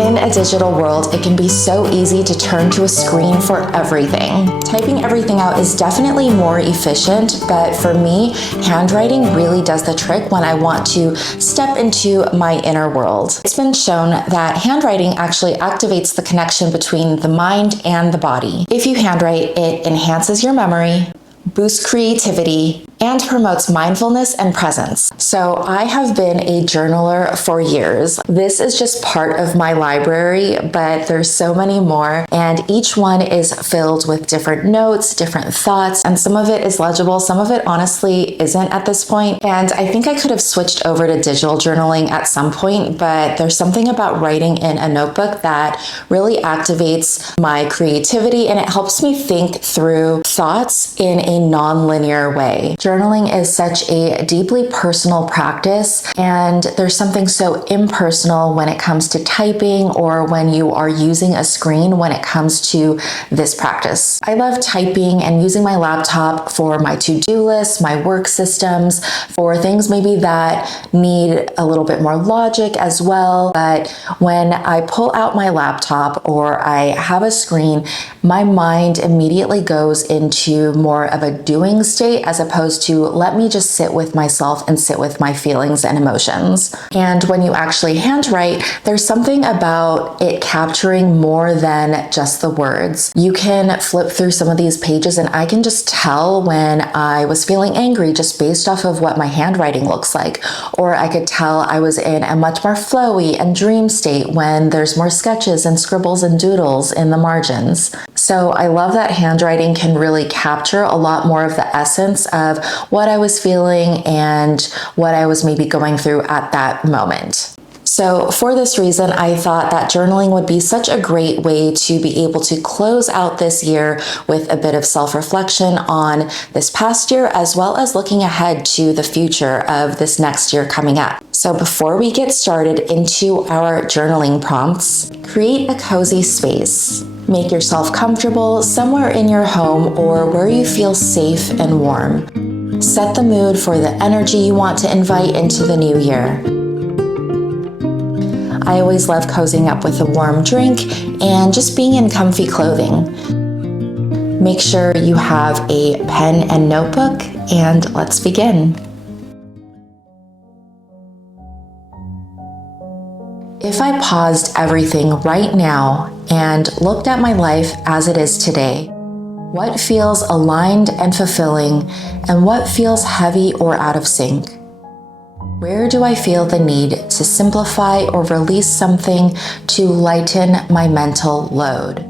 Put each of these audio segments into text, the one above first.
In a digital world, it can be so easy to turn to a screen for everything. Typing everything out is definitely more efficient, but for me, handwriting really does the trick when I want to step into my inner world. It's been shown that handwriting actually activates the connection between the mind and the body. If you handwrite, it enhances your memory, boosts creativity, and promotes mindfulness and presence. So I have been a journaler for years. This is just part of my library, but there's so many more, and each one is filled with different notes, different thoughts, and some of it is legible, some of it honestly isn't at this point. And I think I could have switched over to digital journaling at some point, but there's something about writing in a notebook that really activates my creativity, and it helps me think through thoughts in a non-linear way. Journaling is such a deeply personal practice, and there's something so impersonal when it comes to typing or when you are using a screen when it comes to this practice. I love typing and using my laptop for my to-do lists, my work systems, for things maybe that need a little bit more logic as well. But when I pull out my laptop or I have a screen, my mind immediately goes into more of a doing state as opposed to let me just sit with myself and sit with my feelings and emotions. And when you actually handwrite, there's something about it capturing more than just the words. You can flip through some of these pages and I can just tell when I was feeling angry just based off of what my handwriting looks like. Or I could tell I was in a much more flowy and dream state when there's more sketches and scribbles and doodles in the margins. So I love that handwriting can really capture a lot more of the essence of what I was feeling and what I was maybe going through at that moment. So for this reason, I thought that journaling would be such a great way to be able to close out this year with a bit of self-reflection on this past year, as well as looking ahead to the future of this next year coming up. So before we get started into our journaling prompts, create a cozy space. Make yourself comfortable somewhere in your home or where you feel safe and warm. Set the mood for the energy you want to invite into the new year. I always love cozying up with a warm drink and just being in comfy clothing. Make sure you have a pen and notebook, and let's begin. If I paused everything right now and looked at my life as it is today, what feels aligned and fulfilling, and what feels heavy or out of sync? Where do I feel the need to simplify or release something to lighten my mental load?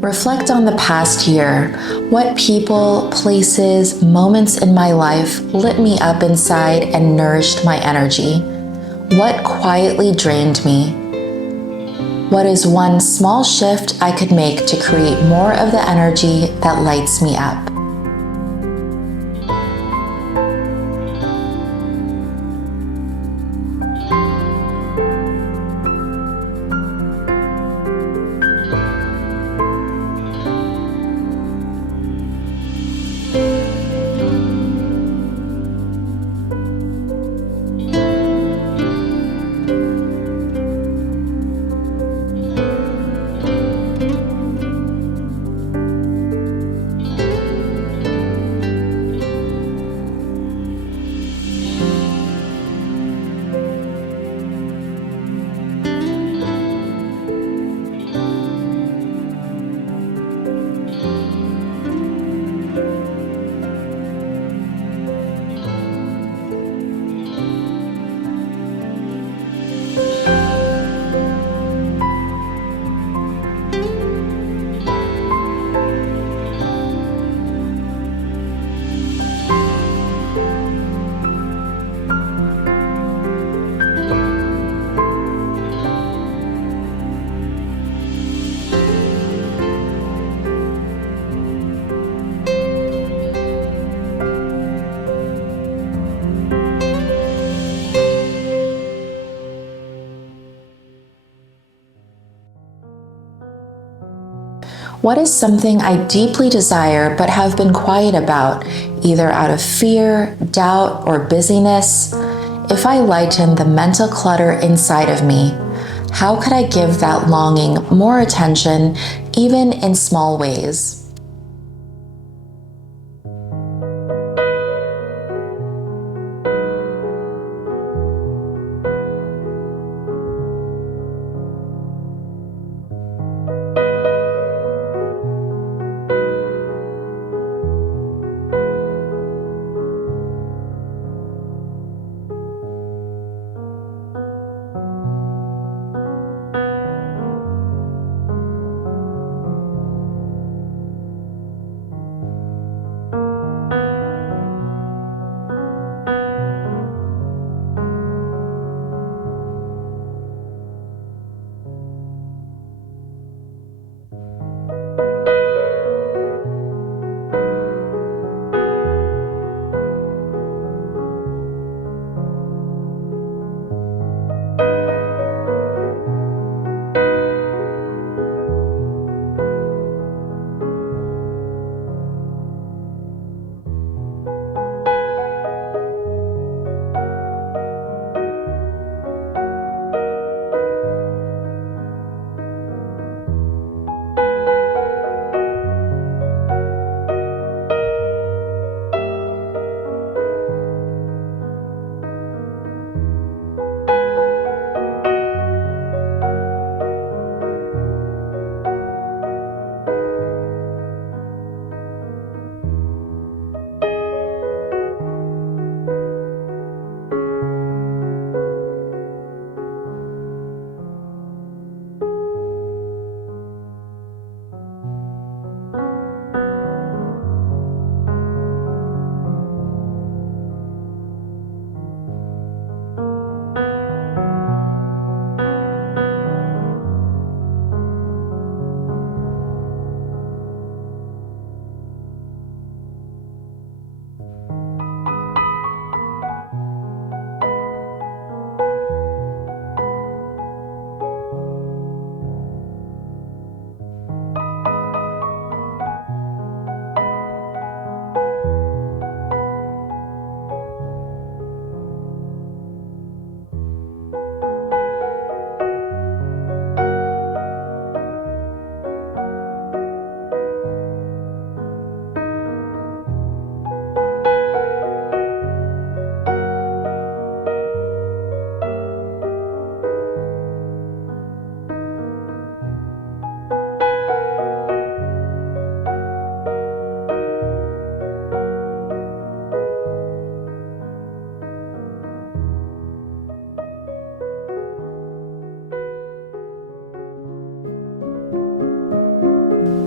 Reflect on the past year. What people, places, moments in my life lit me up inside and nourished my energy? What quietly drained me? What is one small shift I could make to create more of the energy that lights me up? What is something I deeply desire but have been quiet about, either out of fear, doubt, or busyness? If I lighten the mental clutter inside of me, how could I give that longing more attention, even in small ways?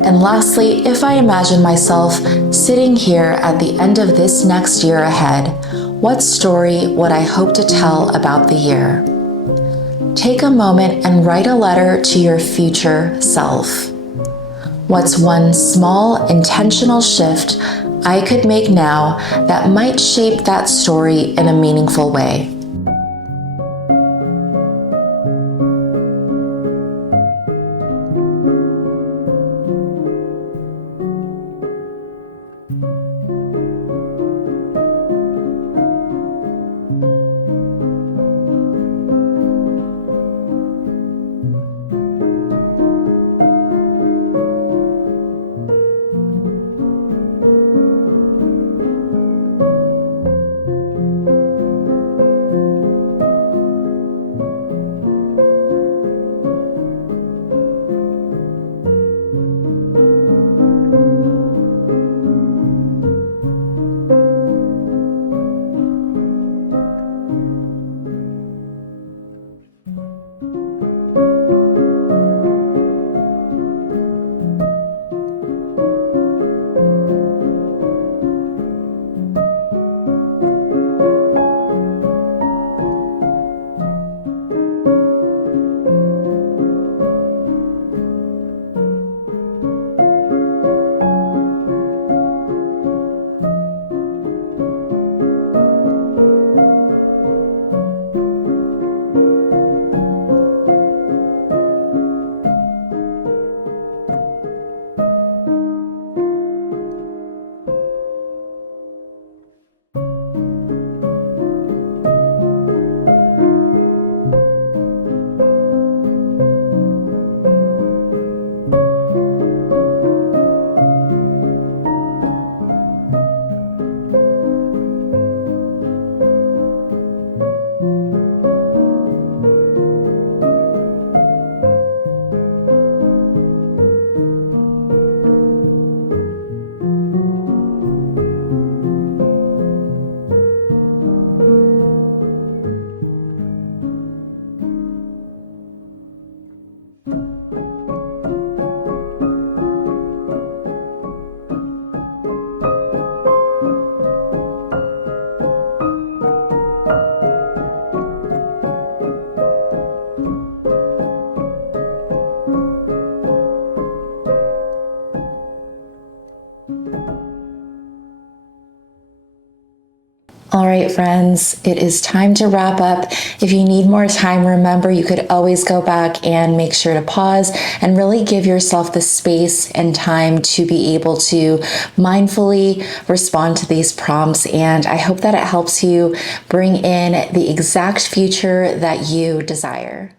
And lastly, if I imagine myself sitting here at the end of this next year ahead, what story would I hope to tell about the year? Take a moment and write a letter to your future self. What's one small, intentional shift I could make now that might shape that story in a meaningful way? All right, friends, it is time to wrap up. If you need more time, remember you could always go back and make sure to pause and really give yourself the space and time to be able to mindfully respond to these prompts. And I hope that it helps you bring in the exact future that you desire.